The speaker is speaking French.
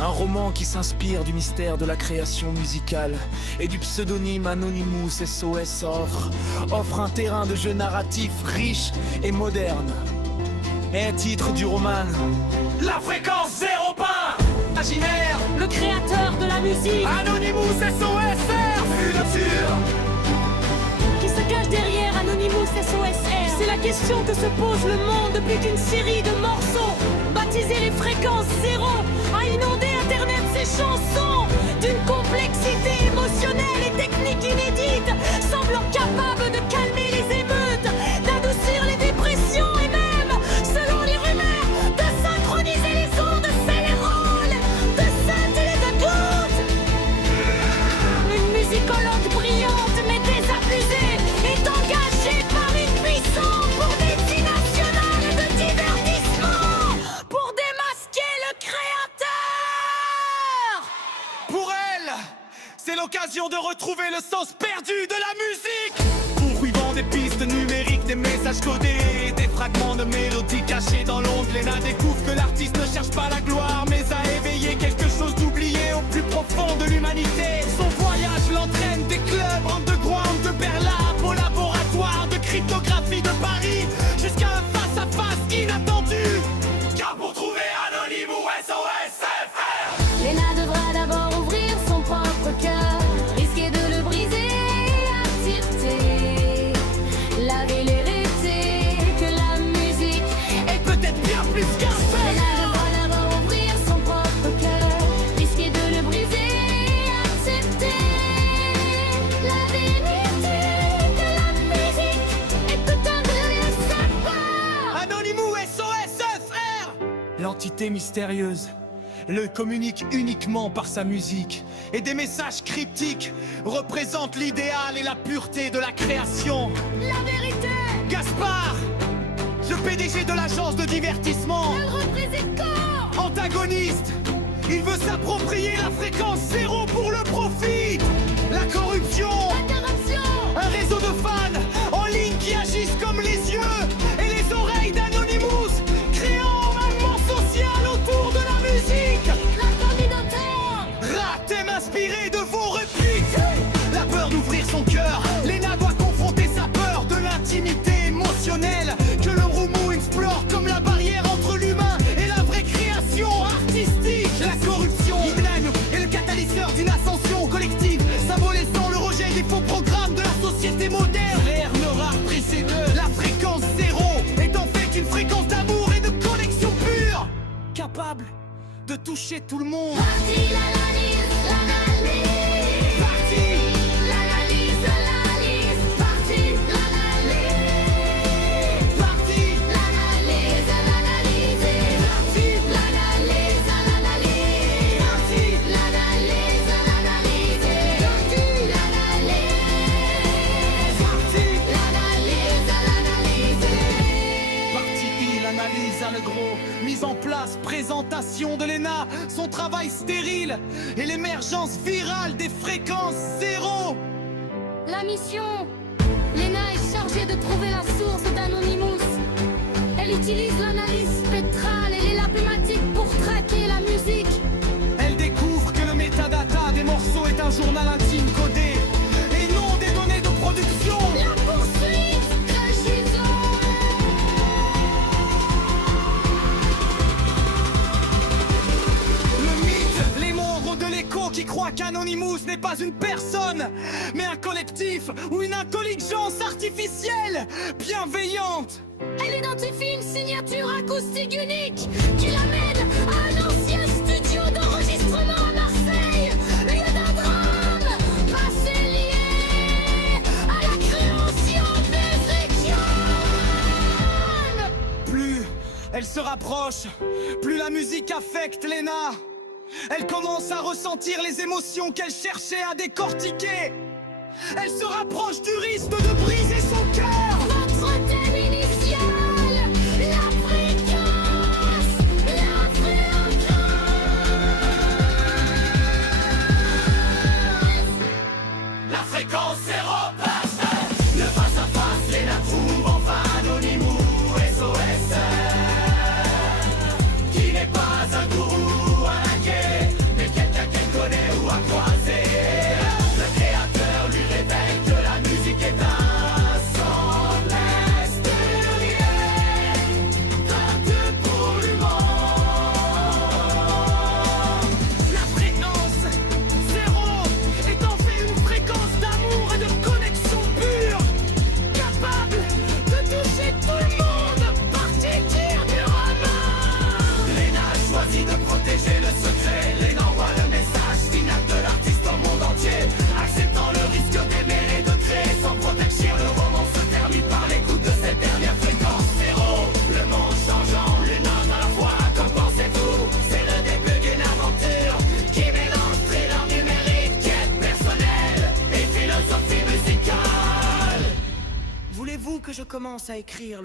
Un roman qui s'inspire du mystère de la création musicale et du pseudonyme Anonymous SOS offre un terrain de jeu narratif riche et moderne. Et titre du roman: La fréquence zéro pain. Imaginaire, le créateur de la musique, Anonymous SOSR, futur, qui se cache derrière Anonymous SOSR. C'est la question que se pose le monde depuis qu'une série de morceaux, baptisés les fréquences zéro, a inondé Internet ses chansons d'une complexité émotionnelle et technique inédite, semblant capable de calmer les émeutes, d'adoucir les dépressions et même, selon les rumeurs, de synchroniser les ondes, c'est les rôles de scintiller de gouttes. Une musicologue brillante mais désabusée est engagée par une puissance pour des multinationales de divertissement, pour démasquer le créateur. Pour elle, c'est l'occasion de retrouver le sens perdu de la musique. Poursuivant des pistes numériques, des messages codés, des fragments de mélodies cachés dans l'ombre, Léna découvre que l'artiste ne cherche pas la gloire, mais à éveiller quelque chose d'oublié au plus profond de l'humanité. Son voyage l'entraîne des clubs underground de Berlin au laboratoire de cryptographie de Paris, jusqu'à un face-à-face inattendu. Car pour trouver Anonymous SOSFR, Léna devra d'abord ouvrir son propre cœur, risquer de le briser et accepter la vérité que la musique est peut-être bien plus qu'un fait. Léna devra d'abord ouvrir son propre cœur, risquer de le briser et accepter la vérité que la musique est peut-être bien sa part. Anonymous SOSFR, l'entité mystérieuse le communique uniquement par sa musique, et des messages cryptiques représentent l'idéal et la pureté de la création. La vérité, Gaspard, le PDG de l'agence de divertissement, elle représente quoi? antagoniste, il veut s'approprier la fréquence zéro pour le profit. La corruption, La corruption, un réseau de fans en ligne qui agissent comme les yeux et les oreilles d'Anonymous, créant un mouvement social autour de la musique. la communautaire. Rat thème inspiré de vos répliques. La peur d'ouvrir son cœur, Léna doit confronter sa peur de l'intimité émotionnelle que le roumou explore comme la barrière entre l'humain et la vraie création artistique. La corruption, idem, est le catalyseur d'une ascension collective, symbolisant le rejet des faux programmes de la société moderne. L'ère n'aura précédé. La fréquence zéro est en fait une fréquence d'amour et de connexion pure, capable de toucher tout le monde. Parti l'analyse, l'analyse. Parti, L'analyse, l'analyse. Parti l'analyse. parti, L'analyse, l'analyse. parti, L'analyse, l'analyse. parti, L'analyse, l'analyse. parti, L'analyse. parti. L'analyse, l'analyse. Partie I, l'analyse à le gros. Mise en place, présentation de Léna, son travail stérile et l'émergence virale des fréquences zéro. La mission, Léna est chargée de trouver la source d'Anonymous. Elle utilise l'analyse spectrale et les labématiques pour traquer la musique. Elle découvre que le métadata des morceaux est un journal intime codé et non des données de production. La poursuite de Gisèle. Le mythe, les membres de l'écho qui croient qu'Anonymous n'est pas une personne, mais un collectif ou une intelligence artificielle bienveillante. Elle identifie une signature acoustique unique qui l'amène à un ancien studio d'enregistrement à Marseille, lieu d'un drame, passé lié à la création musicale. Plus elle se rapproche, plus la musique affecte Léna. Elle commence à ressentir les émotions qu'elle cherchait à décortiquer. Elle se rapproche du risque de briser son cœur. Votre thème initial, la fréquence, la fréquence. La fréquence zéro passe. Le face à face, Léna trouve enfin Anonymous SOS, qui n'est pas un gourou inquiet. que je commence à écrire.